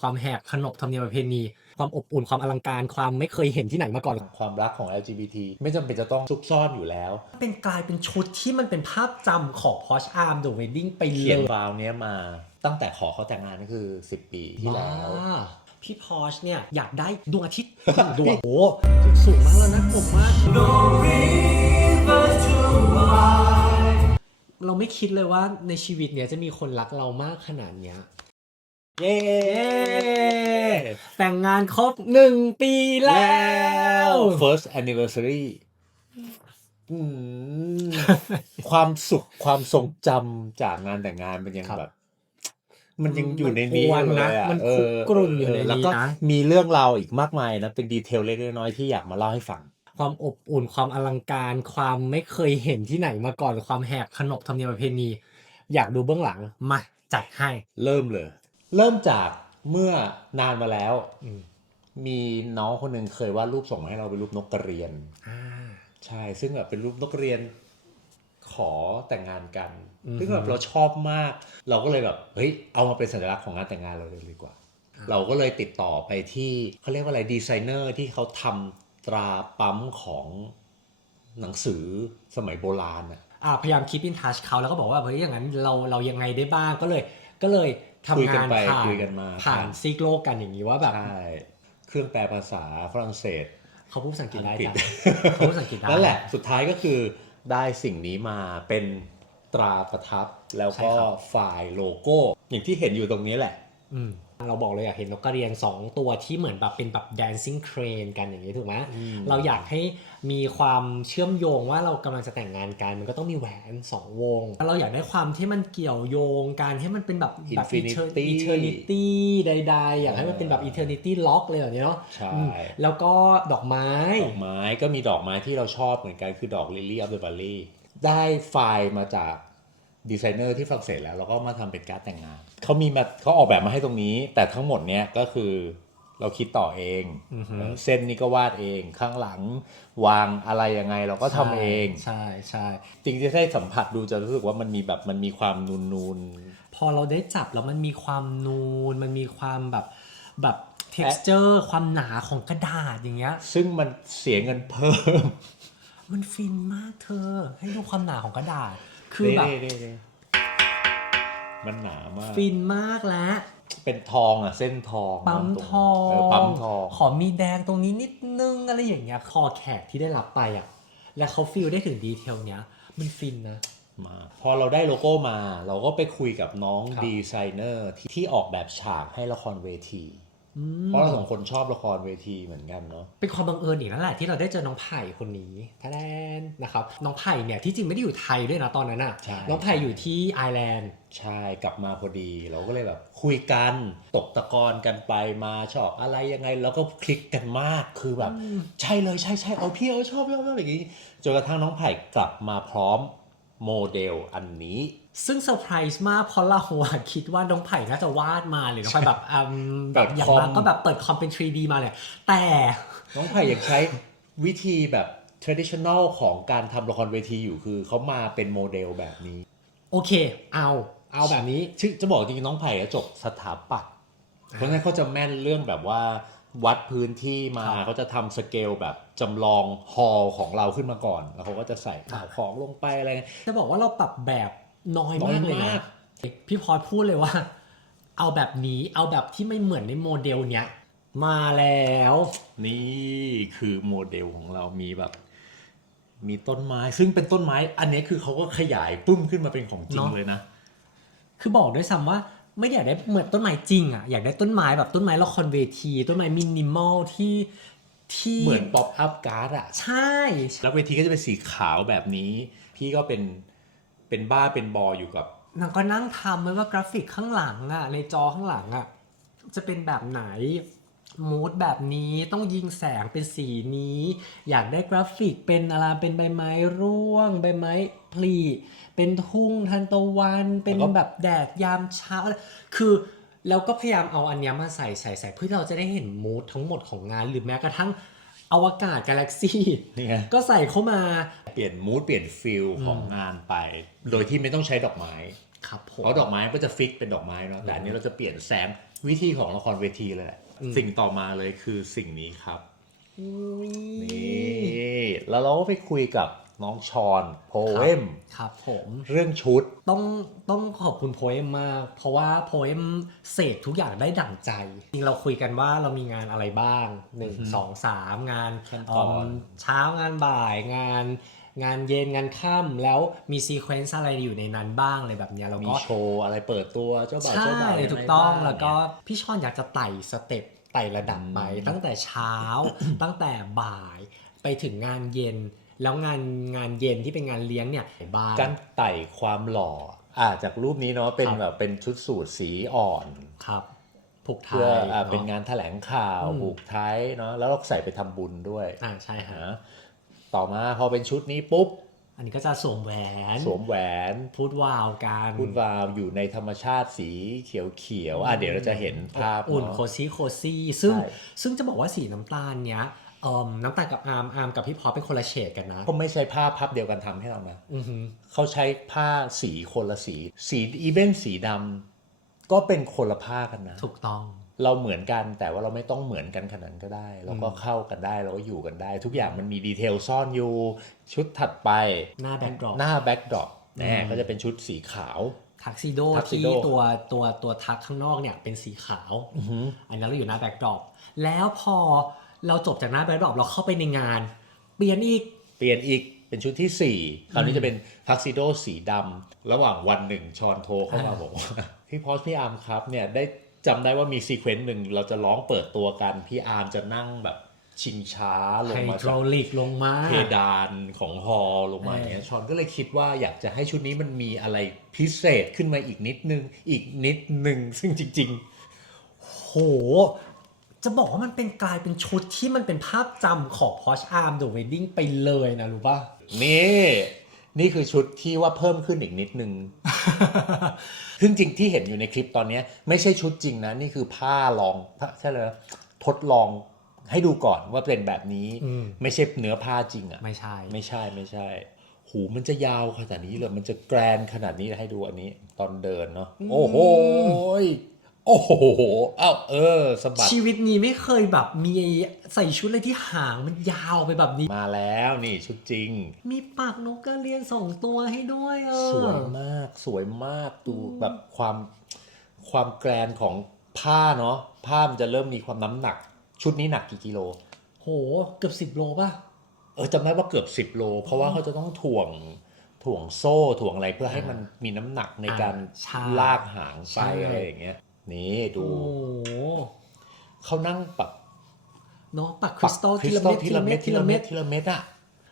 ความแหกขนบธรรมเนียมประเพณีความอบอุ่นความอลังการความไม่เคยเห็นที่ไหนมาก่อนความรักของ LGBT ไม่จำเป็นจะต้องซุกซ่อนอยู่แล้วเป็นกลายเป็นชุดที่มันเป็นภาพจำของ PorschArm The Wedding ไปเลยเขียนฟาวเนี้ยมาตั้งแต่ขอเขาแต่งงานก็คือ10 ปีที่แล้วพี่พอชเนี่ยอยากได้ดวงอาทิตย์ดวงโอ้สูงมากแล้วนะผมมากเราไม่คิดเลยว่าในชีวิตเนี่ยจะมีคนรักเรามากขนาดเนี้ยเย้แต่งงานครบ1 ปีแล้ว first anniversary ความสุขความทรงจำจากงานแต่งงานมันยังแบบมันยังอยู่ในนี้นะมันคุกรุ่นอยู่ในนี้นะแล้วก็มีเรื่องราวอีกมากมายนะเป็นดีเทลเล็กน้อยที่อยากมาเล่าให้ฟังความอบอุ่นความอลังการความไม่เคยเห็นที่ไหนมาก่อนความแหกขนบธรรมเนียมประเพณีอยากดูเบื้องหลังมาจัดให้เริ่มจากเมื่อนานมาแล้วมีน้องคนหนึ่งเคยวาดรูปส่งมาให้เราเป็นรูปนกกระเรียนใช่ซึ่งแบบเป็นรูปนกกระเรียนขอแต่งงานกันซึ่งแบบเราชอบมากเราก็เลยแบบเฮ้ยเอามาเป็นสัญลักษณ์ของงานแต่งงานเราเลยดีกว่าเราก็เลยติดต่อไปที่เขาเรียกว่าอะไรดีไซเนอร์ที่เขาทำตราปั๊มของหนังสือสมัยโบราณพยายามkeep in touchเขาแล้วก็บอกว่าเฮ้ยอย่างนั้นเรายังไงได้บ้างก็เลยทำงานผ่านซีกโลกกันอย่างนี้ว่าแบบใช่เครื่องแปลภาษาฝรั่งเศสเขาพูดภาษาอังกฤษได้จ้ะเขาพูดภาษาอังกฤษได้นั่นแหละสุดท้ายก็คือได้สิ่งนี้มาเป็นตราประทับแล้วก็ไฟล์โลโก้อย่างที่เห็นอยู่ตรงนี้แหละเราบอกเลยอยากเห็นนกกระเรียน2 ตัวที่เหมือนแบบเป็นแบบ dancing crane กันอย่างนี้ถูกไหมเราอยากให้มีความเชื่อมโยงว่าเรากำลังจะแต่งงานกันมันก็ต้องมีแหวน2 วงเราอยากได้ความที่มันเกี่ยวโยงกันให้มันเป็นแบบ eternity ใดๆอยากให้มันเป็นแบบ eternity lock เลยแบบนี้เนาะใช่แล้วก็ดอกไม้ก็มีดอกไม้ที่เราชอบเหมือนกันคือดอก Lily of the Valley ได้ไฟล์มาจากดีไซเนอร์ที่ฝรั่งเศสแล้วก็มาทำเป็นการ์ดแต่งงานเขาออกแบบมาให้ตรงนี้แต่ทั้งหมดเนี้ยก็คือเราคิดต่อเอง เส้นนี้ก็วาดเองข้างหลังวางอะไรยังไงเราก็ทำเองใช่จริงๆได้สัมผัสดูจะรู้สึกว่ามันมีความนูนพอเราได้จับแล้วมันมีความนูนมันมีความแบบ texture ความหนาของกระดาษอย่างเงี้ยซึ่งมันเสียเงินเพิ่มมันฟินมากเธอให้ดูความหนาของกระดาษคือแบบมันหนามากฟินมากแล้วเป็นทองเส้นทองปั๊มทองขอมีแดงตรงนี้นิดนึงอะไรอย่างเงี้ยคอแขกที่ได้รับไปและเขาฟีลได้ถึงดีเทลเนี้ยมันฟินนะมาพอเราได้โลโก้มาเราก็ไปคุยกับน้องดีไซเนอร์ที่ออกแบบฉากให้ละครเวทีเพราะเรา2 คนชอบละครเวทีเหมือนกันเนาะเป็นความบังเอิญอีกนั่นแหละที่เราได้เจอน้องไผ่คนนี้ท่าแดนนะครับน้องไผ่เนี่ยที่จริงไม่ได้อยู่ไทยด้วยนะตอนนั้นน้องไผ่อยู่ที่ไอร์แลนด์ใช่กลับมาพอดีเราก็เลยแบบคุยกันตกตะกอนกันไปมาชอบอะไรยังไงแล้วก็คลิกกันมากคือแบบใช่เลยใช่เอาพี่ชอบอย่างนี้จนกระทั่งน้องไผ่กลับมาพร้อมโมเดลอันนี้ซึ่งเซอร์ไพรส์มากเพราะเราคิดว่าน้องไผ่น่าจะวาดมาหรือน้องไผ่แบบอย่างมากก็แบบเปิดคอมเป็น 3D มาเลยแต่น้องไผ่อยากใช้วิธีแบบ traditional ของการทำละครเวทีอยู่คือเขามาเป็นโมเดลแบบนี้โอเคเอาแบบนี้จะบอกจริงน้องไผ่จบสถาปัตย์เพราะฉะนั้นเขาจะแม่นเรื่องแบบว่าวัดพื้นที่มาเขาจะทำสเกลแบบจำลองฮอลล์ของเราขึ้นมาก่อนแล้วเขาก็จะใส่ของลงไปอะไรจะบอกว่าเราปรับแบบน้อยมากเลยนะพี่พอพูดเลยว่าเอาแบบนี้เอาแบบที่ไม่เหมือนในโมเดลเนี้ยมาแล้วนี่คือโมเดลของเรามีต้นไม้ซึ่งเป็นต้นไม้อันนี้คือเขาก็ขยายปึ้มขึ้นมาเป็นของจริงเลยนะคือบอกด้วยซ้ำว่าไม่อยากได้เหมือนต้นไม้จริงอยากได้ต้นไม้แบบต้นไม้ละครเวทีต้นไม้มินิมอลที่เหมือนป๊อปอัพการ์ดใช่แล้วเวทีก็จะเป็นสีขาวแบบนี้พี่ก็เป็นบ้าเป็นบออยู่กับนางก็นั่งทำไว้ว่ากราฟิกข้างหลังในจอข้างหลังจะเป็นแบบไหนมูดแบบนี้ต้องยิงแสงเป็นสีนี้อยากได้กราฟิกเป็นอะไรเป็นใบไม้ร่วงใบไม้ผลิเป็นทุ่งทานตะวันเป็นแบบแดดยามเช้าคือแล้วก็พยายามเอาอันนี้มาใส่เพื่อเราจะได้เห็นมูดทั้งหมดของงานหรือแม้กระทั่งอวกาศกาแล็กซี่ก็ใส่เข้ามาเปลี่ยนมูดเปลี่ยนฟีลของงานไปโดยที่ไม่ต้องใช้ดอกไม้ครับผมเพราะดอกไม้ก็จะฟิกเป็นดอกไม้เนาะแต่อันนี้เราจะเปลี่ยนแสง วิธีของละครเวทีเลยแหละสิ่งต่อมาเลยคือสิ่งนี้ครับนี่แล้วเราก็ไปคุยกับน้องชอนโพเอมครับผมเรื่องชุดต้องขอบคุณโพเอมมากเพราะว่าโพเอมเสกทุกอย่างได้ดั่งใจจริงเราคุยกันว่าเรามีงานอะไรบ้าง1 2 3งานเช้างานบ่ายงานเย็นงานค่ำแล้วมีซีเควนซ์อะไรอยู่ในนั้นบ้างอะไรแบบเนี้ยเราก็มีโชว์อะไรเปิดตัวเจ้าบ่าวเจ้าบ่าวถูกต้องแล้วก็พี่ชอนอยากจะไต่สเต็ปไต่ระดับไปตั้งแต่เช้า ตั้งแต่บ่ายไปถึงงานเย็นแล้วงานเย็นที่เป็นงานเลี้ยงเนี่ยบ้างการไต่ความหล่อจากรูปนี้เนาะเป็นแบบเป็นชุดสูทสีอ่อนครับผูกไทยเป็นงานแถลงข่าวผูกไทยเนาะแล้วเราใส่ไปทำบุญด้วยใช่ฮะต่อมาพอเป็นชุดนี้ปุ๊บอันนี้ก็จะสวมแหวนพูดวาวกันพูดวาวอยู่ในธรรมชาติสีเขียวเดี๋ยวเราจะเห็นภาพอุ่นโคซี่ซึ่งจะบอกว่าสีน้ำตาลเนี้ยน้ำตาลกับอาร์มกับพี่พอเป็นคนละเฉดกันนะเขาไม่ใช้ผ้าพับเดียวกันทำให้เรานะเขาใช้ผ้าสีคนละสีอีเวนต์สีดำก็เป็นคนละผ้ากันนะถูกต้องเราเหมือนกันแต่ว่าเราไม่ต้องเหมือนกันขนาดนั้นก็ได้เราก็เข้ากันได้เราก็อยู่กันได้ทุกอย่างมันมีดีเทลซ่อนอยู่ชุดถัดไปหน้าแบ็คดรอปก็จะเป็นชุดสีขาวทักซิโดที่ตัวทักข้างนอกเนี่ยเป็นสีขาวอันนั้นเราอยู่หน้าแบ็คดรอปแล้วพอเราจบจากหน้าแบ็คดรอปเราเข้าไปในงานเปลี่ยนอีกเป็นชุดที่4คราวนี้จะเป็นทักซิโดสีดำระหว่างวันหนึ่งชอนโทรเข้ามาบอกว่าพี่พอสพี่อาร์มครับเนี่ยได้จำได้ว่ามีซีเควนซ์หนึ่งเราจะร้องเปิดตัวกันพี่อาร์มจะนั่งแบบชิงช้าลงมาไฮดรอลิกลงมาเพดานของฮอลลงมาอย่างเงี้ยชอนก็เลยคิดว่าอยากจะให้ชุดนี้มันมีอะไรพิเศษขึ้นมาอีกนิดนึงซึ่งจริงๆโหจะบอกว่ามันเป็นกลายเป็นชุดที่มันเป็นภาพจำของ PorschArm The Wedding ไปเลยนะรู้ป่ะนี่คือชุดที่ว่าเพิ่มขึ้นอีกนิดนึง ซึ่งจริงที่เห็นอยู่ในคลิปตอนนี้ไม่ใช่ชุดจริงนะนี่คือผ้าลองใช่เลยทดลองให้ดูก่อนว่าเป็นแบบนี้ไม่ใช่เนื้อผ้าจริงอ่ะไม่ใช่หูมันจะยาวขนาดนี้เลยมันจะแกรนขนาดนี้ให้ดูอันนี้ตอนเดินเนาะโอ้โหสะบัดชีวิตนี้ไม่เคยแบบมีใส่ชุดอะไรที่หางมันยาวไปแบบนี้มาแล้วนี่ชุดจริงมีปากนกกระเรียน2 ตัวให้ด้วยสวยมากดูแบบความแกรนของผ้าเนาะผ้ามันจะเริ่มมีความน้ำหนักชุดนี้หนักกี่กิโลโหเกือบ10 โลป่ะจำได้ว่าเกือบ10 โลเพราะว่าเขาจะต้องถ่วงโซ่ถ่วงอะไรเพื่อให้มันมีน้ำหนักในการลากหางไปอะไรอย่างเงี้ยนี่ดูเขานั่งปักเนาะปักคริสตัลทีละเม็ดอ่ะ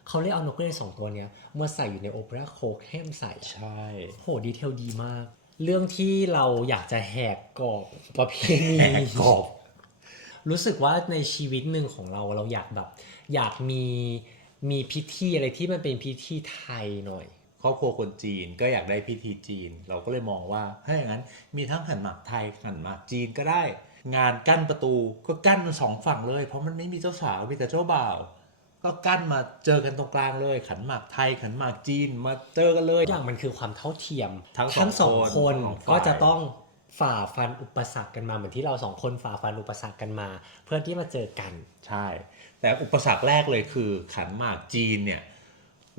เขาเลยเอานกกระเรียน2 ตัวเนี้ยมาใส่อยู่ในโอเปร่าโคกให้มันใส่ใช่โหดีเทลดีมากเรื่องที่เราอยากจะแหกกรอบประเพณีรู้สึกว่าในชีวิตหนึ่งของเราอยากมีพิธีอะไรที่มันเป็นพิธีไทยหน่อยครอบครัวคนจีนก็อยากได้พิธีจีนเราก็เลยมองว่าถ้าอย่างนั้นมีทั้งขันหมากไทยขันหมากจีนก็ได้งานกั้นประตูก็กั้นมัน2 ฝั่งเลยเพราะมันไม่มีเจ้าสาวมีแต่เจ้าบ่าวก็กั้นมาเจอกันตรงกลางเลยขันหมากไทยขันหมากจีนมาเจอกันเลยอย่างมันคือความเท่าเทียมทั้งสองคนก็จะต้องฝ่าฟันอุปสรรคกันมาเหมือนที่เรา2 คนฝ่าฟันอุปสรรคกันมาเพื่อที่มาเจอกันใช่แต่อุปสรรคแรกเลยคือขันหมากจีนเนี่ย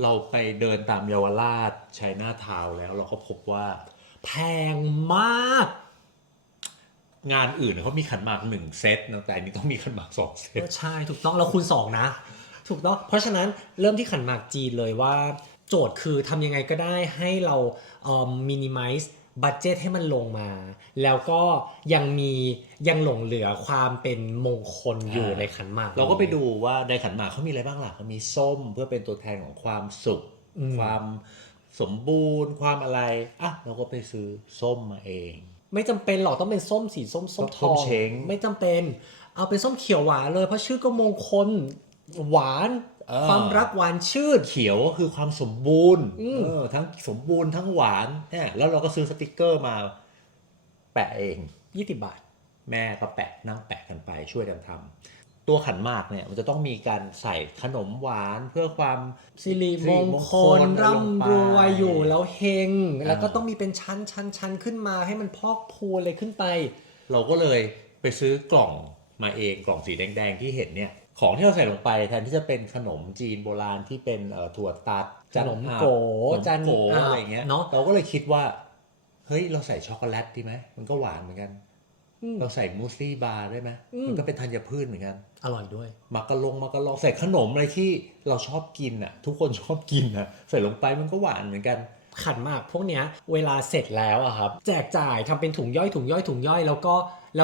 เราไปเดินตามเยาวราชชัยนาทาวน์แล้วเราก็พบว่าแพงมากงานอื่นเขามีขันหมาก1 เซตนะแต่อันนี้ต้องมีขันหมาก2 เซตใช่ถูกต้องเราคูณ2นะถูกต้องเพราะฉะนั้นเริ่มที่ขันหมากจีนเลยว่าโจทย์คือทำยังไงก็ได้ให้เราminimize บัดเจ็ตให้มันลงมาแล้วก็ยังหลงเหลือความเป็นมงคลอยู่ในขันหมากเราก็ไปดูว่าในขันหมากเขามีอะไรบ้างล่ะเขามีส้มเพื่อเป็นตัวแทนของความสุขความสมบูรณ์ความอะไรเราก็ไปซื้อส้มมาเองไม่จำเป็นหรอกต้องเป็นส้มสีส้มทองไม่จำเป็นเอาเป็นส้มเขียวหวานเลยเพราะชื่อก็มงคลหวานความรักหวานชื่นเขียวก็คือความสมบูรณ์ทั้งสมบูรณ์ทั้งหวานแล้วเราก็ซื้อสติกเกอร์มาแปะเอง20 บาทแม่ก็แปะนั่งแปะกันไปช่วยกันทำตัวขันหมากเนี่ยมันจะต้องมีการใส่ขนมหวานเพื่อความสิริมงคลร่ำรวยอยู่แล้วเฮงแล้วก็ต้องมีเป็นชั้นขึ้นมาให้มันพอกพูนอะไรขึ้นไป เราก็เลยไปซื้อกล่องมาเองกล่องสีแดงๆที่เห็นเนี่ยของที่เราใส่ลงไปแทนที่จะเป็นขนมจีนโบราณที่เป็นถั่วตัดขนมโกจันอะไรเงี้ยเราก็เลยคิดว่าเฮ้ยเราใส่ช็อกโกแลตดีไหมมันก็หวานเหมือนกันเราใส่มูสลี่บาร์ได้ไหมมันก็เป็นธัญพืชเหมือนกันอร่อยด้วยมักกะลองใส่ขนมอะไรที่เราชอบกินอ่ะทุกคนชอบกินอ่ะใส่ลงไปมันก็หวานเหมือนกันขันมากพวกเนี้ยเวลาเสร็จแล้วอะครับแจกจ่ายทำเป็นถุงย่อยแล้ว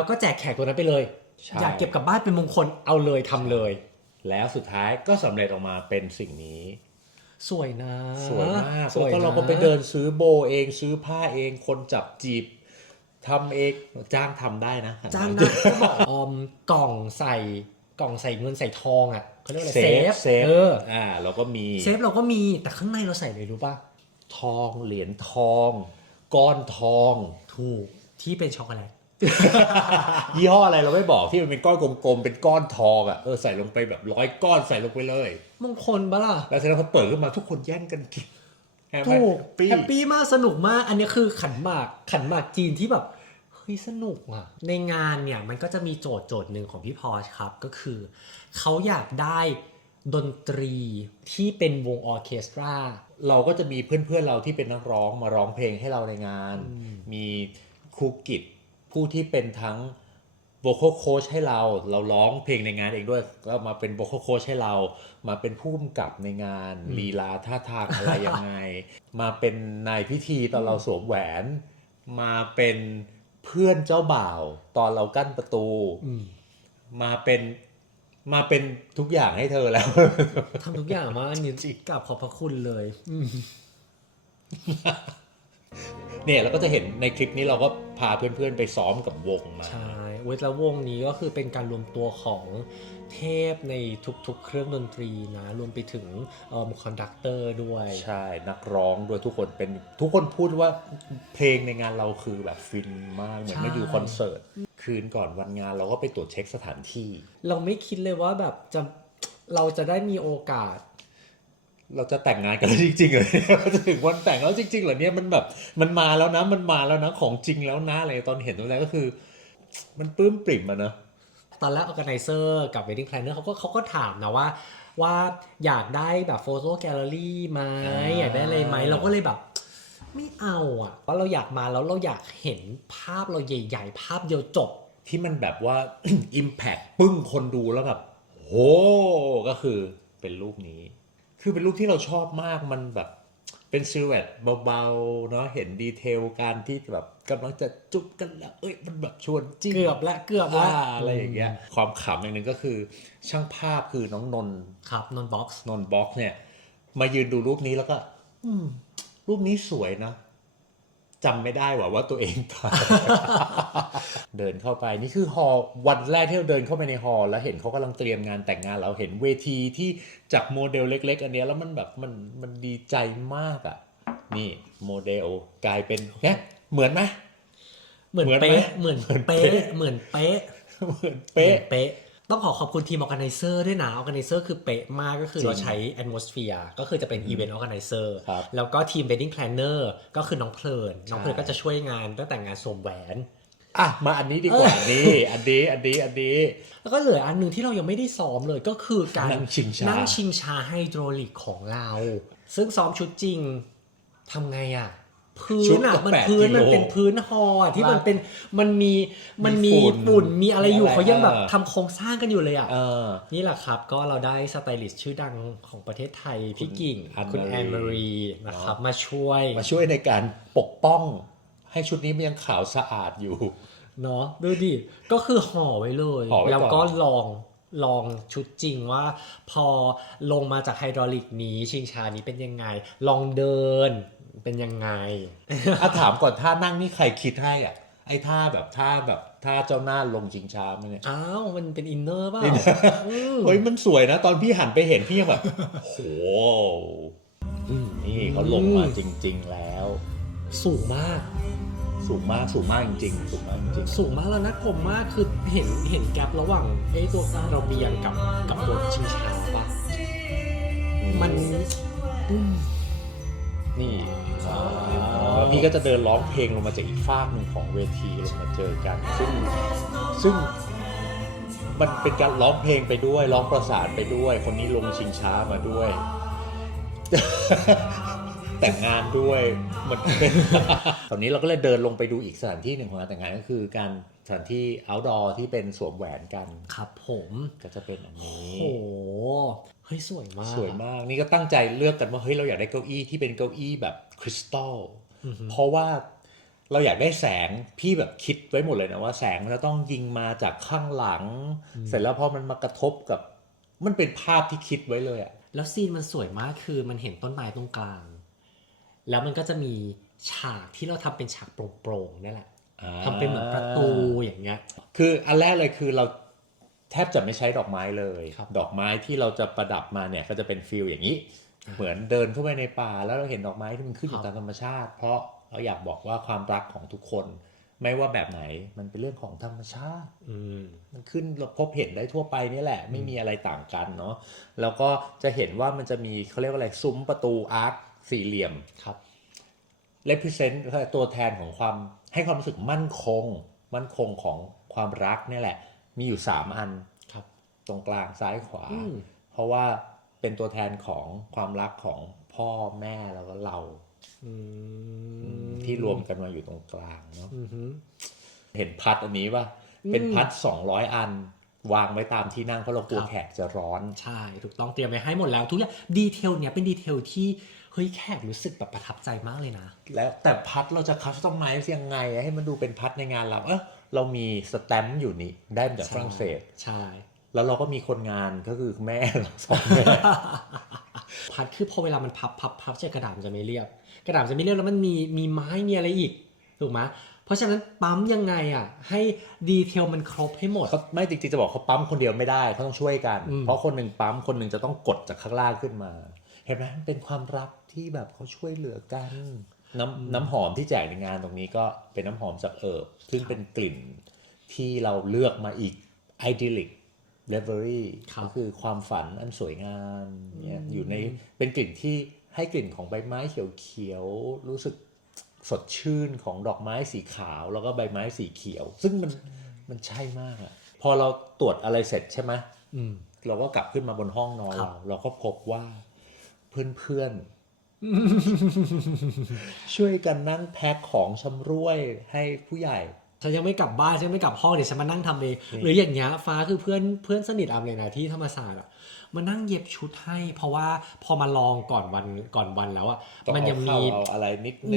ก็แจกแขกตัวนั้นไปเลยอยากเก็บกลับบ้านเป็นมงคลเอาเลยทำเลยแล้วสุดท้ายก็สำเร็จออกมาเป็นสิ่งนี้สวยนะสวยมากแล้วก็เราก็ไปเดินซื้อโบเองซื้อผ้าเองคนจับจีบทำเองจ้างทำได้นะจ้างได้ก็บอกกล่องใส่เงินใส่ทองอ่ะเขาเรียกอะไรเซฟเราก็มีเซฟเราก็มีแต่ข้างในเราใส่เลยรู้ป่ะทองเหรียญทองก้อนทองถูกที่เป็นช็อกโกแลตยี่ห้ออะไรเราไม่บอกที่มันเป็นก้อนกลมๆเป็นก้อนทองอ่ะใส่ลงไปแบบ100 ก้อนใส่ลงไปเลยมงคลปะล่ะแล้วเสร็จแล้วพอเปิดขึ้นมาทุกคนแย่งกันกินถูกแฮปปี้มากสนุกมากอันนี้คือขันหมากจีนที่แบบเฮ้ยสนุกอ่ะในงานเนี่ยมันก็จะมีโจทย์หนึ่งของพี่พอชครับก็คือเขาอยากได้ดนตรีที่เป็นวงออร์เคสตราเราก็จะมีเพื่อนๆเราที่เป็นนักร้องมาร้องเพลงให้เราในงานมีครูกิจผู้ที่เป็นทั้ง vocal coach ให้เราร้องเพลงในงานเองด้วยก็มาเป็น vocal coach ให้เรามาเป็นผู้กำกับในงานลีลาท่าทางอะไรยังไง มาเป็นนายพิธีตอนเราสวมแหวนมาเป็นเพื่อนเจ้าบ่าวตอนเรากั้นประตูมาเป็นทุกอย่างให้เธอแล้วทำทุกอย่างมาอันนี้กราบขอบพระคุณเลยเนี่ยเราก็จะเห็นในคลิปนี้เราก็พาเพื่อนๆไปซ้อมกับวงมาใช่แล้ววงนี้ก็คือเป็นการรวมตัวของเทพในทุกๆเครื่องดนตรีนะรวมไปถึงคอนดักเตอร์ด้วยใช่นักร้องด้วยทุกคนพูดว่าเพลงในงานเราคือแบบฟินมากเหมือนมาอยู่คอนเสิร์ตคืนก่อนวันงานเราก็ไปตรวจเช็คสถานที่เราไม่คิดเลยว่าแบบเราจะได้มีโอกาสเราจะแต่งงานกันแล้วจริงๆเหรอเนี่ยจะถึงวันแต่งแล้วจริงๆเหรอเนี่ยมันแบบมันมาแล้วนะของจริงแล้วนะอะไรตอนเห็นตรงนั้นก็คือมันปลื้มปริ่มอะนะตอนแรก organizer กับ wedding planner เขาก็ถามนะว่าอยากได้แบบโฟโต้แกลเลอรี่ไหมอยากได้อะไรไหมเราก็เลยแบบไม่เอาอ่ะเพราะเราอยากมาแล้วเราอยากเห็นภาพเราใหญ่ๆภาพเดียวจบที่มันแบบว่า impact ปึ้งคนดูแล้วแบบโหก็คือเป็นรูปนี้คือเป็นรูปที่เราชอบมากมันแบบเป็นซิลูเอตเบาๆเนาะเห็นดีเทลการที่แบบกำลังจะจุ๊บกันแล้วมันแบบชวนจิ้มเกือบละอะไรอย่างเงี้ยความขำอย่างหนึ่งก็คือช่างภาพคือน้องนนครับนนบ็อกซ์เนี่ยมายืนดูรูปนี้แล้วก็รูปนี้สวยนะจำไม่ได้ว่าตัวเองถ่ายเดินเข้าไปนี่คือฮอลวันแรกที่เราเดินเข้าไปในฮอลแล้วเห็นเขากำลังเตรียมงานแต่งงานเราเห็นเวทีที่จากโมเดลเล็กๆอันเนี้ยแล้วมันแบบมันดีใจมากอ่ะนี่โมเดลกลายเป็นเนี่ยเหมือนไหมเหมือนเป๊ะเหมือนเป๊ะต้องขอบคุณทีม organizer ด้วยนะ organizer คือเป๊ะมากก็คือเราใช้ atmosphere ก็คือจะเป็น event organizer แล้วก็ทีม wedding planner ก็คือน้องเพลินก็จะช่วยงานตั้งแต่งานสวมแหวนมาอันนี้ดีกว่านี่อันนี้แล้วก็เหลืออันนึงที่เรายังไม่ได้ซ้อมเลยก็คือการนั่งชิงชาไฮดรอลิกของเราซึ่งซ้อมชุดจริงทำไงอ่ะพื้นมันเป็นพื้นฮอที่มันมีฝุ่นมีอะไรอยู่เขายังแบบทำโครงสร้างกันอยู่เลยอ่ะนี่แหละครับก็เราได้สไตลิสต์ชื่อดังของประเทศไทยพี่กิ่งคุณแอนมารีนะครับมาช่วยในการปกป้องให้ชุดนี้มันยังขาวสะอาดอยู่เนาะดูดิก็คือห่อไว้เลยแล้วก็ลองชุดจริงว่าพอลงมาจากไฮดรอลิกนี้ชิงชานี้เป็นยังไงลองเดินเป็นยังไงถามก่อนท่านั่งนี่ใครคิดให้อ่ะไอ้ท่าเจ้าหน้าลงชิงช้ามั้ยเนี่ยมันเป็นอินเนอร์ป่ะเฮ้ยมันสวยนะตอนพี่หันไปเห็นพี่ยังแบบโหนี่เขาลงมาจริงๆแล้วสูงมากจริงสูงมากแล้วนะผมมากคือเห็นแกประหว่างตัวเราเบียงกับตัวชิงช้าป่ะมัน นี่แล้วพี่ก็จะเดินร้องเพลงลงมาจากอีกฟากหนึ่งของเวทีลงมาเจอกันซึ่งมันเป็นการร้องเพลงไปด้วยร้องประสานไปด้วยคนนี้ลงชิงช้ามาด้วย แต่งงานด้วยมันเป็น ตอนนี้เราก็เลยเดินลงไปดูอีกสถานที่หนึ่งของงานแต่งงานก็คือการสถานที่ outdoor ที่เป็นสวมแหวนกันครับผมก็จะเป็นอันนี้โอ้เฮ้ยสวยมากนี่ก็ตั้งใจเลือกกันว่าเฮ้ยเราอยากได้เก้าอี้ที่เป็นเก้าอี้แบบคริสตัลเพราะว่าเราอยากได้แสงพี่แบบคิดไว้หมดเลยนะว่าแสงมันจะต้องยิงมาจากข้างหลังเสร็จแล้วพอมันมากระทบกับมันเป็นภาพที่คิดไว้เลยอะแล้วซีนมันสวยมากคือมันเห็นต้นไม้ตรงกลางแล้วมันก็จะมีฉากที่เราทำเป็นฉากโปร่งๆนี่แหละทำเป็นเหมือนประตูอย่างเงี้ยคืออันแรกเลยคือเราแทบจะไม่ใช้ดอกไม้เลยดอกไม้ที่เราจะประดับมาเนี่ยก็จะเป็นฟีลอย่างนี้เหมือนเดินเข้าไปในป่าแล้วเราเห็นดอกไม้ที่มันขึ้นอยู่ตามธรรมชาติเพราะเราอยากบอกว่าความรักของทุกคนไม่ว่าแบบไหนมันเป็นเรื่องของธรรมชาติมันขึ้นเราพบเห็นได้ทั่วไปนี่แหละไม่มีอะไรต่างกันเนาะแล้วก็จะเห็นว่ามันจะมีเขาเรียกว่าอะไรซุ้มประตูอาร์คสี่เหลี่ยมครับ represent ตัวแทนของความให้ความรู้สึกมั่นคงของความรักนี่แหละมีอยู่3อันตรงกลางซ้ายขวาเพราะว่าเป็นตัวแทนของความรักของพ่อแม่แล้วก็เราที่รวมกันมาอยู่ตรงกลางเนาะเห็นพัดอันนี้ว่าเป็นพัด200อันวางไว้ตามที่นั่งเพราะเรากลัวแขกจะร้อนใช่ถูกต้องเตรียมไว้ให้หมดแล้วทุกอย่างดีเทลเนี่ยเป็นดีเทลที่เฮ้ยแขกรู้สึกแบบประทับใจมากเลยนะแล้วแต่พัดเราจะคัสตอมไมซ์ยังไงให้มันดูเป็นพัดในงานเรามีสแตมป์อยู่นี่ได้มาจากฝรั่งเศสใช่แล้วเราก็มีคนงานก็คือแม่เรา2 แม่ พัดคือพอเวลามันพับจากกระดาษมันจะไม่เรียบแล้วมันมีไม้มีอะไรอีกถูกไหมเพราะฉะนั้นปั๊มยังไงอ่ะให้ดีเทลมันครบให้หมดไม่จริงๆจะบอกเขาปั๊มคนเดียวไม่ได้เขาต้องช่วยกันเพราะคนหนึ่งปั๊มคนหนึ่งจะต้องกดจากข้างล่างขึ้นมาเห็นไหมเป็นความรักที่แบบเขาช่วยเหลือกันน้ำหอมที่แจกในงานตรงนี้ก็เป็นน้ำหอมจากซึ่งเป็นกลิ่นที่เราเลือกมาอีก idyllic reverie ก็คือความฝันอันสวยงามเนี่ยอยู่ในเป็นกลิ่นที่ให้กลิ่นของใบไม้เขียวๆรู้สึกสดชื่นของดอกไม้สีขาวแล้วก็ใบไม้สีเขียวซึ่งมันใช่มากอะพอเราตรวจอะไรเสร็จใช่ไหมเราก็กลับขึ้นมาบนห้องนอนเราก็พบว่าเพื่อนๆ ช่วยกันนั่งแพ็คของชำร่วยให้ผู้ใหญ่ฉันยังไม่กลับบ้านฉันไม่กลับห้องเดี๋ยวฉันมานั่งทำเองหรืออย่างเงี้ยฟ้าคือเพื่อนสนิทอามเลยนะที่ธรรมศาสตร์อ่ะมานั่งเย็บชุดให้เพราะว่าพอมาลองก่อนวันแล้วอ่ะมันยังมีอะไร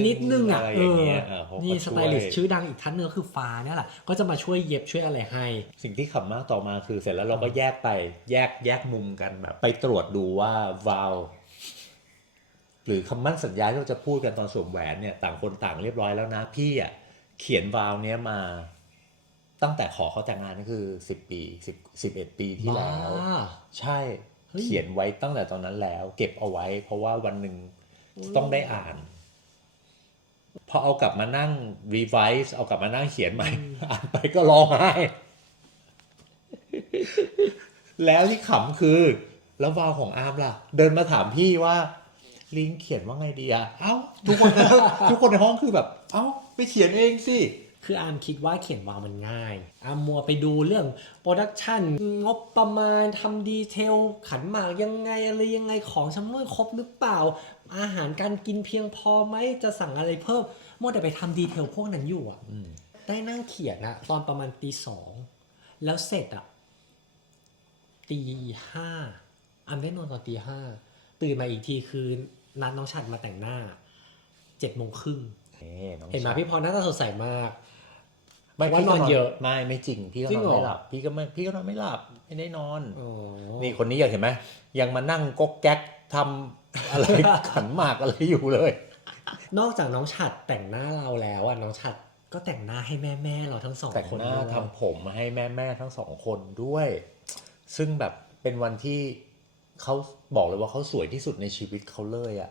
นิดนึงอ่ะนี่สไตลิสต์ชื่อดังอีกท่านนึงก็คือฟ้าเนี่ยแหละก็จะมาช่วยเย็บช่วยอะไรให้สิ่งที่ขำมากต่อมาคือเสร็จแล้วเราก็แยกไปแยกมุมกันแบบไปตรวจดูว่าวาลหรือคำมั่นสัญญาที่เราจะพูดกันตอนสวมแหวนเนี่ยต่างคนต่างเรียบร้อยแล้วนะพี่อ่ะเขียนวาลเนี้ยมาตั้งแต่ขอเขาแต่งงานก็คือ10 ปี11 ปีที่แล้วใช่เขียนไว้ตั้งแต่ตอนนั้นแล้วเก็บเอาไว้เพราะว่าวันหนึ่งต้องได้อ่านพอเอากลับมานั่ง revise เอากลับมานั่งเขียนใหม่อ่านไปก็ร้องไห้แล้วที่ขำคือแล้ววาลของอาร์มล่ะเดินมาถามพี่ว่าลิงเขียนว่าไงดีอะเอ้าทุกคนในห้องคือแบบเอ้าไปเขียนเองสิคืออาร์มคิดว่าเขียนวาลมันง่ายอาร์มมัวไปดูเรื่องโปรดักชันงบประมาณทำดีเทลขันหมากยังไงอะไรยังไงของชำร่วยครบหรือเปล่าอาหารการกินเพียงพอไหมจะสั่งอะไรเพิ่มมัวแต่ไปทำดีเทลพวกนั้นอยู่อ่ะได้นั่งเขียนอะตอนประมาณ2:00แล้วเสร็จอะ5:00อาร์มได้นอนตอน5:00ตื่นมาอีกทีคือนัดน้องฉัดมาแต่งหน้า7:30เห็นไหมพี่พรหน้าตาสดใสมากไม่ว่านอนเยอะไม่จริงพี่ก็นอนไม่หลับพี่ก็นอนไม่หลับไม่ได้นอนนี่คนนี้อยากเห็นไหมยังมานั่งก๊กแก๊กทำอะไร ขันหมากอะไรอยู่เลยนอกจากน้องฉัดแต่งหน้าเราแล้วอ่ะน้องฉัดก็แต่งหน้าให้แม่เราทั้ง2 คนแต่งหน้าทำผมมาให้แม่ทั้ง2 คนด้วยซึ่งแบบเป็นวันที่เขาบอกเลยว่าเขาสวยที่สุดในชีวิตเขาเลยอ่ะ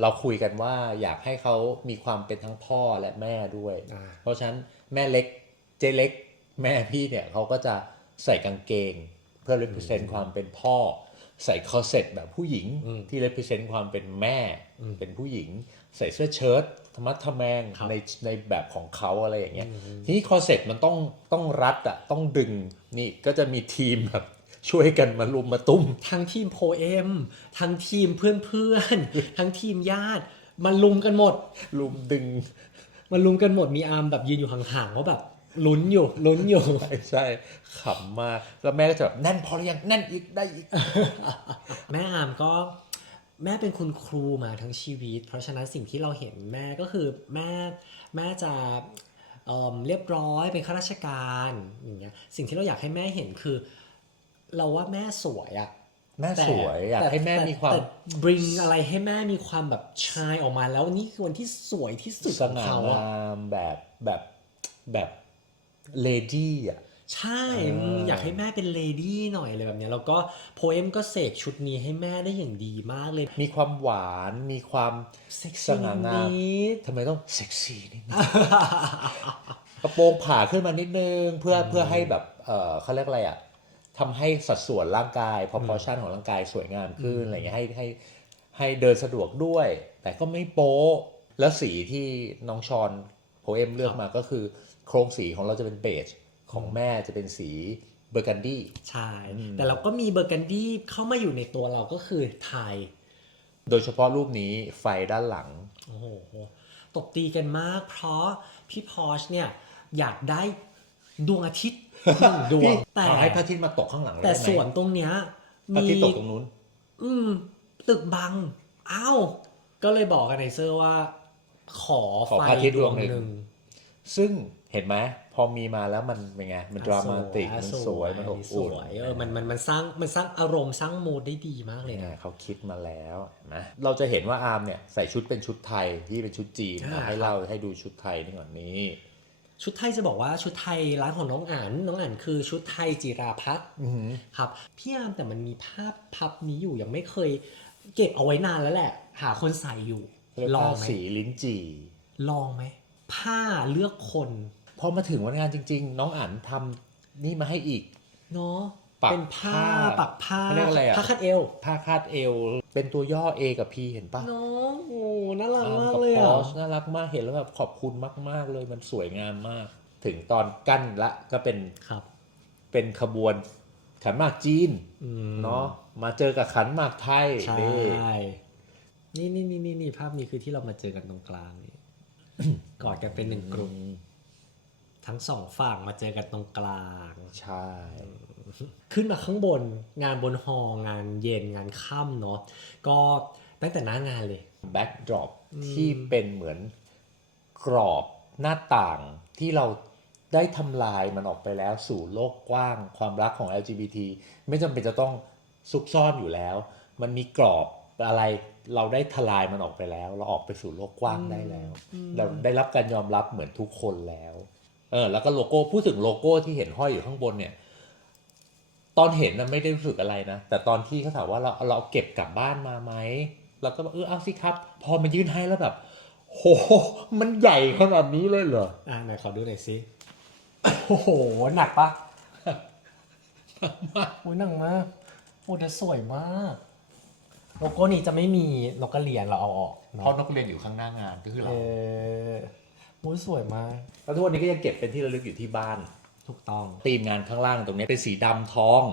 เราคุยกันว่าอยากให้เขามีความเป็นทั้งพ่อและแม่ด้วยเพราะฉะนั้นแม่เล็กเจ๊เล็กแม่พี่เนี่ยเขาก็จะใส่กางเกงเพื่อ represent ความเป็นพ่อ ใส่คอร์เซ็ตแบบผู้หญิงที่ represent ความเป็นแม่เป็นผู้หญิงใส่เสื้อเชิ้ตธรรมะทะแมงในแบบของเขาอะไรอย่างเงี้ยทีนี้คอร์เซ็ตมันต้องรัดอ่ะต้องดึงนี่ก็จะมีทีมแบบช่วยกันมาลุมมาตุ้มทั้งทีมโพเอมทั้งทีมเพื่อนๆทั้งทีมญาติมันลุมกันหมดลุมดึงมันลุมกันหมดมีอาร์มแบบยืนอยู่ห่างๆว่าแบบลุ้นอยู่ ใช่ขำมากแล้วแม่ก็จะแบบแน่นพอหรือยังแน่นอีกได้อีก แม่อาร์มก็แม่เป็นคุณครูมาทั้งชีวิตเพราะฉะนั้นสิ่งที่เราเห็นแม่ก็คือแม่จะเรียบร้อยเป็นข้าราชการอย่างเงี้ยสิ่งที่เราอยากให้แม่เห็นคือเราว่าแม่สวยอะแม่สวยอยากให้แม่มีความ bring อะไรให้แม่มีความแบบชายออกมาแล้วนี่คือวันที่สวยที่สุดของเขาอะสง่างามแบบเลดี้อ่ะใช่อยากให้แม่เป็นเลดี้หน่อยเลยแบบเนี้ยแล้วก็โพเอมก็เสกชุดนี้ให้แม่ได้อย่างดีมากเลยมีความหวานมีความเซ็กสซี่ง่างาม นิดทำไมต้องเซ็กซี่นิดนึง กระโปรงผ่าขึ้นมานิดนึงเพื่อให้แบบเขาเรียกอะไรอ่ะทำให้สัดส่วนร่างกายproportion ของร่างกายสวยงามขึ้นอะไรอย่างเงี้ยให้เดินสะดวกด้วย แต่ก็ไม่โป๊ะแล้วสีที่น้องชอนโพเอมเลือกมาก็คือโครงสีของเราจะเป็นเบจของแม่จะเป็นสีเบอร์กันดี้ใช่แต่เราก็มีเบอร์กันดี้เข้ามาอยู่ในตัวเราก็คือไทยโดยเฉพาะรูปนี้ไฟด้านหลังโอ้โหตบตีกันมากเพราะพี่พอชเนี่ยอยากได้ดวงอาทิตย์ดวงแต่ให้พระอาทิตย์มาตกข้างหลังแต่สวนตรงเนี้ยพระอาทิตย์ตกตรงนู้นตึกบังอ้าวก็เลยบอกกันไนเซอร์ว่าขอไฟดวงหนึ่งซึ่งเห็นไหมพอมีมาแล้วมันเป็นไงมันดรามาติกมันสวยมันอบอุ่นมันสร้างอารมณ์สร้างมูดได้ดีมากเลยนะเขาคิดมาแล้วนะเราจะเห็นว่าอาร์มเนี่ยใส่ชุดเป็นชุดไทยที่เป็นชุดจีนให้เล่าให้ดูชุดไทยนี่ก่อนนี้ชุดไทยจะบอกว่าชุดไทยร้านของน้องอ่านคือชุดไทยจิราพัฒน์ครับพี่อาร์มแต่มันมีภาพพับนี้อยู่ยังไม่เคยเก็บเอาไว้นานแล้วแหละหาคนใส่อยู่ลองไหมสีลิ้นจี่ลองไหมผ้าเลือกคนพอมาถึงวันงานจริงๆน้องอ่านทำนี่มาให้อีกเนาะเป็นผ้าปักผ้าเรียกอะไรอะผ้าคาดเอวเป็นตัวย่อ A กับ P เห็นปะน้องโอ้น่ารักมากเลยอ่ะน่ารักมากเห็นแล้วแบบขอบคุณมากๆเลยมันสวยงามมากถึงตอนกั้นละก็เป็นครับเป็นขบวนขันหมากจีนเนาะมาเจอกับขันหมากไทยใช่นี่ภาพนี้คือที่เรามาเจอกันตรงกลางนี่กอดกันเป็นหนึ่งกลุ่มทั้งสองฝั่งมาเจอกันตรงกลางใช่ขึ้นมาข้างบนงานบนฮอลล์งานเย็นงานค่ำเนาะก็ตั้งแต่หน้างานเลยแบ็กดรอปที่เป็นเหมือนกรอบหน้าต่างที่เราได้ทำลายมันออกไปแล้วสู่โลกกว้างความรักของ LGBT ไม่จำเป็นจะต้องซุกซ่อนอยู่แล้วมันมีกรอบอะไรเราได้ทลายมันออกไปแล้วเราออกไปสู่โลกกว้างได้แล้วเราได้รับการยอมรับเหมือนทุกคนแล้วแล้วก็โลโก้พูดถึงโลโก้ที่เห็นห้อยอยู่ข้างบนเนี่ยตอนเห็นนะไม่ได้รู้สึกอะไรนะแต่ตอนที่เขาถามว่าเราเก็บกลับบ้านมาไหมเราก็บอกเอาสิครับพอมายื่นให้แล้วแบบโหมันใหญ่ขนาดนี้เลยเหรอไหนขอดูหน่อยสิโอ้โหหนักปะโอ้ยหนักมากโอ้แต่สวยมากโลโก้นี้จะไม่มีนกกระเรียนเราเอาออกเพราะนกกระเรียนอยู่ข้างหน้างานก็คือเราโอ้ยสวยมากแล้วทุกวันนี้ก็ยังเก็บเป็นที่ระลึกอยู่ที่บ้านถูกต้องธีมงานข้างล่างตรงนี้เป็นสีดำทอง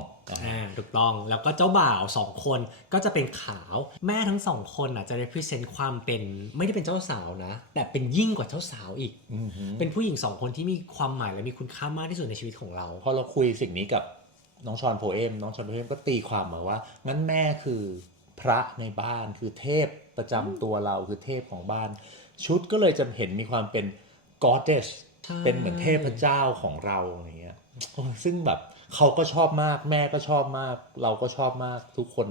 ถูกต้องแล้วก็เจ้าบ่าว2คนก็จะเป็นขาวแม่ทั้ง2คนจะ represent ความเป็นไม่ได้เป็นเจ้าสาวนะแต่เป็นยิ่งกว่าเจ้าสาวอีกเป็นผู้หญิง2คนที่มีความหมายและมีคุณค่ามากที่สุดในชีวิตของเราพอเราคุยสิ่งนี้กับน้องชอนโพเอมก็ตีความมาว่างั้นแม่คือพระในบ้านคือเทพประจำตัวเราคือเทพของบ้านชุดก็เลยจะเห็นมีความเป็น goddess เป็นเหมือนเทพเจ้าของเราอะไรเงี้ยซึ่งแบบเขาก็ชอบมากแม่ก็ชอบมากเราก็ชอบมากทุกคน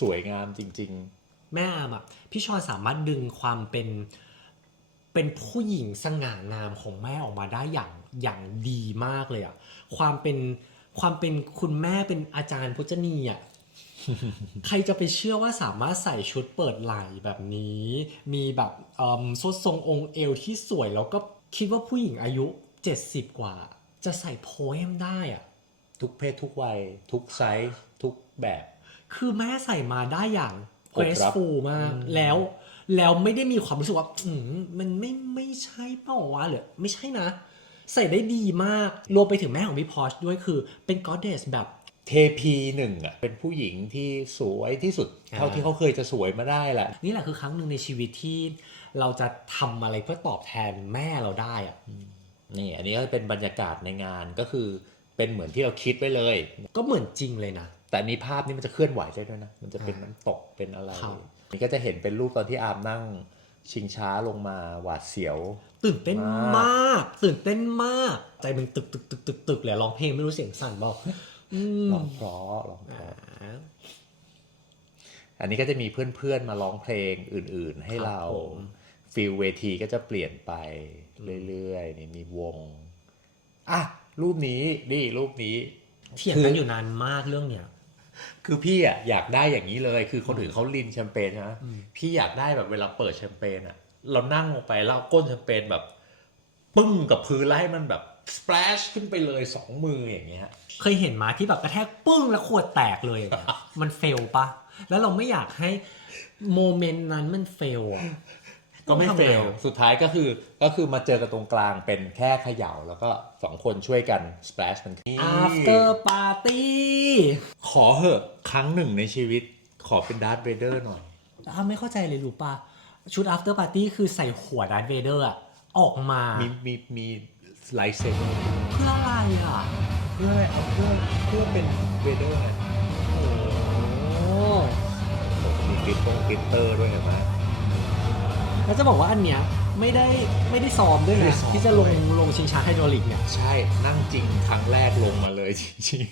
สวยงามจริงๆแม่อามพี่ชอนสามารถดึงความเป็นผู้หญิงสง่างามของแม่ออกมาได้อย่างดีมากเลยอ่ะความเป็นคุณแม่เป็นอาจารย์พจนีอ่ะ ใครจะไปเชื่อว่าสามารถใส่ชุดเปิดไหล่แบบนี้มีแบบสดทรงองค์เอวที่สวยแล้วก็คิดว่าผู้หญิงอายุ70กว่าจะใส่โพเอมได้อะทุกเพศทุกวัยทุกไซส์ทุกแบบ คือแม่ใส่มาได้อย่าง อบรับ graceful มากแล้วไม่ได้มีความรู้สึกว่ามันไม่ใช่เปล่าวะหรือไม่ใช่นะ ใส่ได้ดีมากรวมไปถึงแม่ของพี่พอชด้วยคือเป็น goddess แบบเทพีหนึ่งอ่ะเป็นผู้หญิงที่สวยที่สุดเท่าที่เขาเคยจะสวยมาได้แหละ นี่แหละคือครั้งหนึ่งในชีวิตที่เราจะทำอะไรเพื่อตอบแทนแม่เราได้อะ นี่อันนี้ก็เป็นบรรยากาศในงานก็คือเป็นเหมือนที่เราคิดไว้เลย ก็เหมือนจริงเลยนะ แต่อันนี้ภาพนี้มันจะเคลื่อนไหวได้ด้วยนะมันจะเป็นน้ำตกเป็นอะไร ครับ นี่ก็จะเห็นเป็นรูปตอนที่อาร์มนั่งชิงช้าลงมาหวาดเสียว ตื่นเต้นมากตื่นเต้นมากใจมันตึกเลยร้องเพลงไม่รู้เสียงสั่นเปล่า ร้องเพราะอันนี้ก็จะมีเพื่อนๆมาร้องเพลงอื่นๆให้เราฟิลเวทีก็จะเปลี่ยนไปเรื่อยๆนี่มีวงอ่ะรูปนี้นี่รูปนี้ เถียงกันอยู่นานมากเรื่องเนี้ย คือพี่อ่ะอยากได้อย่างนี้เลยคือคนอื่นเขาลินแชมเปญใช่ไหมพี่อยากได้แบบเวลาเปิดแชมเปญอ่ะเรานั่งลงไปแล้วก้นแชมเปญแบบปึ้งกับพื้นแล้วให้มันแบบสเปลชขึ้นไปเลย2 มืออย่างเงี้ย เคยเห็นมาที่แบบกระแทกปึ้งแล้วขวดแตกเลยอย่างเงี้ย มันเฟลปะแล้วเราไม่อยากให้โมเมนต์นั้นมันเฟลอ่ะ ก็ไม่เฟลสุดท้ายก็คือมาเจอกันตรงกลางเป็นแค่เขย่าแล้วก็2 คนช่วยกันสเปลชมัน after party ขอเหอะครั้งหนึ่งในชีวิตขอเป็นดาร์ธเวเดอร์หน่อย ไม่เข้าใจเลยรู้ปะชุด after party คือใส่หัวดาร์ธเวเดอร์อะออกมามีไลท์เซเบอร์ เพื่ออะไรอ่ะ เพื่อเป็นเวเดอร์ไง โอ้โห มีกริตเตอร์ด้วยเห็นไหม แล้วจะบอกว่าอันเนี้ยไม่ได้ซ้อมด้วยนะที่จะลงชิงช้าไฮดรอลิกเนี่ย ใช่นั่งจริงครั้งแรกลงมาเลยจริง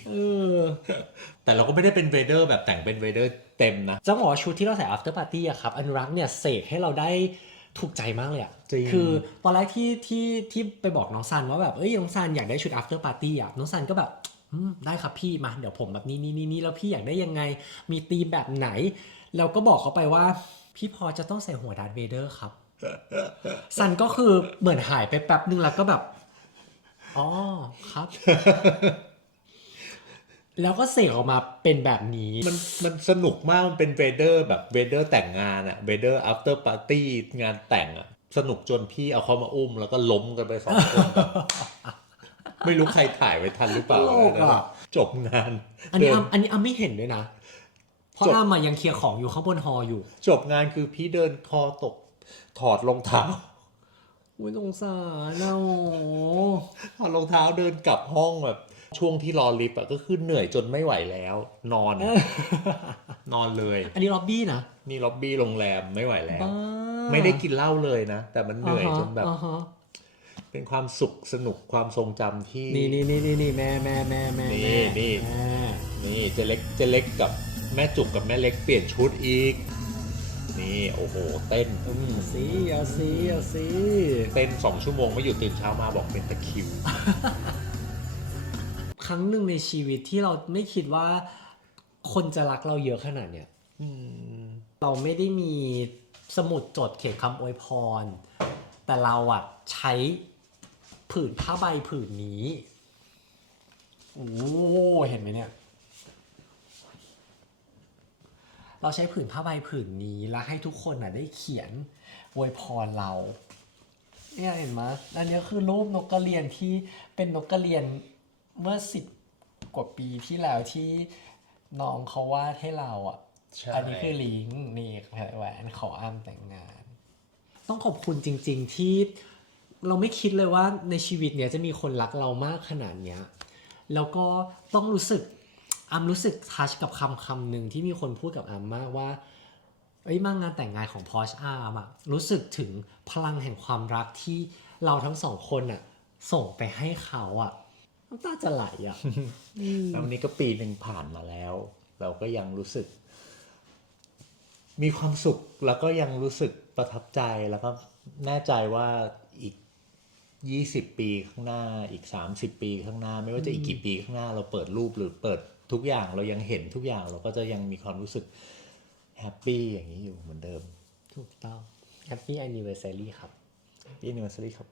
ๆแต่เราก็ไม่ได้เป็นเวเดอร์แบบแต่งเป็นเวเดอร์เต็มนะจะบอกว่าชุดที่เราใส่ after party อะครับอนุรักษ์เนี่ยเสกให้เราได้ถูกใจมากเลยอะ จริง คือตอนแรกที่ไปบอกน้องซันว่าแบบน้องซันอยากได้ชุด after party อะน้องซันก็แบบได้ครับพี่มาเดี๋ยวผมแบบนี้แล้วพี่อยากได้ยังไงมีธีมแบบไหนแล้วก็บอกเขาไปว่าพี่พอจะต้องใส่หัวดาร์ธเวเดอร์ครับซันก็คือเหมือนหายไปแป๊บนึงแล้วก็แบบอ๋อครับ แล้วก็เสกออกมาเป็นแบบนี้มันสนุกมากมันเป็นเวเดอร์แบบเวเดอร์แต่งงานอะเวเดอร์ after party งานแต่งอะสนุกจนพี่เอาเขามาอุ้มแล้วก็ล้มกันไป2 คนแบบไม่รู้ใครถ่ายไว้ทันหรือเปล่านะจบงาน อันนี้ไม่เห็นด้วยนะเพราะอ้ายังเคลียร์ของอยู่ข้างบนฮออยู่จบงานคือพี่เดินคอตกถอดรองเท้า อุ้ยสงสารเรา ถอดรองเท้าเดินกลับห้องแบบช่วงที่รอลิฟต์อะก็คือเหนื่อยจนไม่ไหวแล้ว นอน นอนเลย อันนี้ล็อบบี้นะ นี่ล็อบบี้โรงแรมไม่ไหวแล้ว ไม่ได้กินเหล้าเลยนะ แต่มันเหนื่อยจนแบบ เป็นความสุขสนุกความทรงจำที่นี่แม่นี่เจเล็กกับแม่จุกกับแม่เล็กเปลี่ยนชุดอีกนี่โอ้โหเต้นเอาสิเต้น2 ชั่วโมงไม่หยุดตื่นเช้ามาบอกเป็นตะคริว ครั้งหนึ่งในชีวิตที่เราไม่คิดว่าคนจะรักเราเยอะขนาดเนี้ยเราไม่ได้มีสมุดจดเขียนคำอวยพรแต่เราอะใช้ผืนผ้าใบผืนนี้โอ้เห็นไหมเนี่ยเราใช้ผืนผ้าใบผืนนี้แล้วให้ทุกคนได้เขียนอวยพรเราเนี่ยเห็นไหมอันนี้คือรูปนกกระเรียนที่เป็นนกกระเรียนเมื่อ10 กว่าปีที่แล้วที่น้องเขาวาดให้เราอ่ะอันนี้คือลิงก์นี่แหวนขออ้ำแต่งงานต้องขอบคุณจริงๆที่เราไม่คิดเลยว่าในชีวิตเนี้ยจะมีคนรักเรามากขนาดเนี้ยแล้วก็ต้องรู้สึกทัชกับคำหนึ่งที่มีคนพูดกับอัมมากว่ามางานแต่งงานของ PorschArm อ่ะรู้สึกถึงพลังแห่งความรักที่เราทั้ง2 คนอ่ะส่งไปให้เขาอ่ะน้ำตาจะไหลอ่ะ แล้ววันนี้ก็ปีหนึ่งผ่านมาแล้วเราก็ยังรู้สึกมีความสุขแล้วก็ยังรู้สึกประทับใจแล้วก็แน่ใจว่าอีก20 ปีข้างหน้าอีก30 ปีข้างหน้าไม่ว่าจะอีกกี่ปีข้างหน้าเราเปิดรูปหรือเปิดทุกอย่างเรายังเห็นทุกอย่างเราก็จะยังมีความรู้สึกแฮปปี้อย่างนี้อยู่เหมือนเดิมถูกต้อง Happy Anniversary ครับ Happy Anniversary ครับ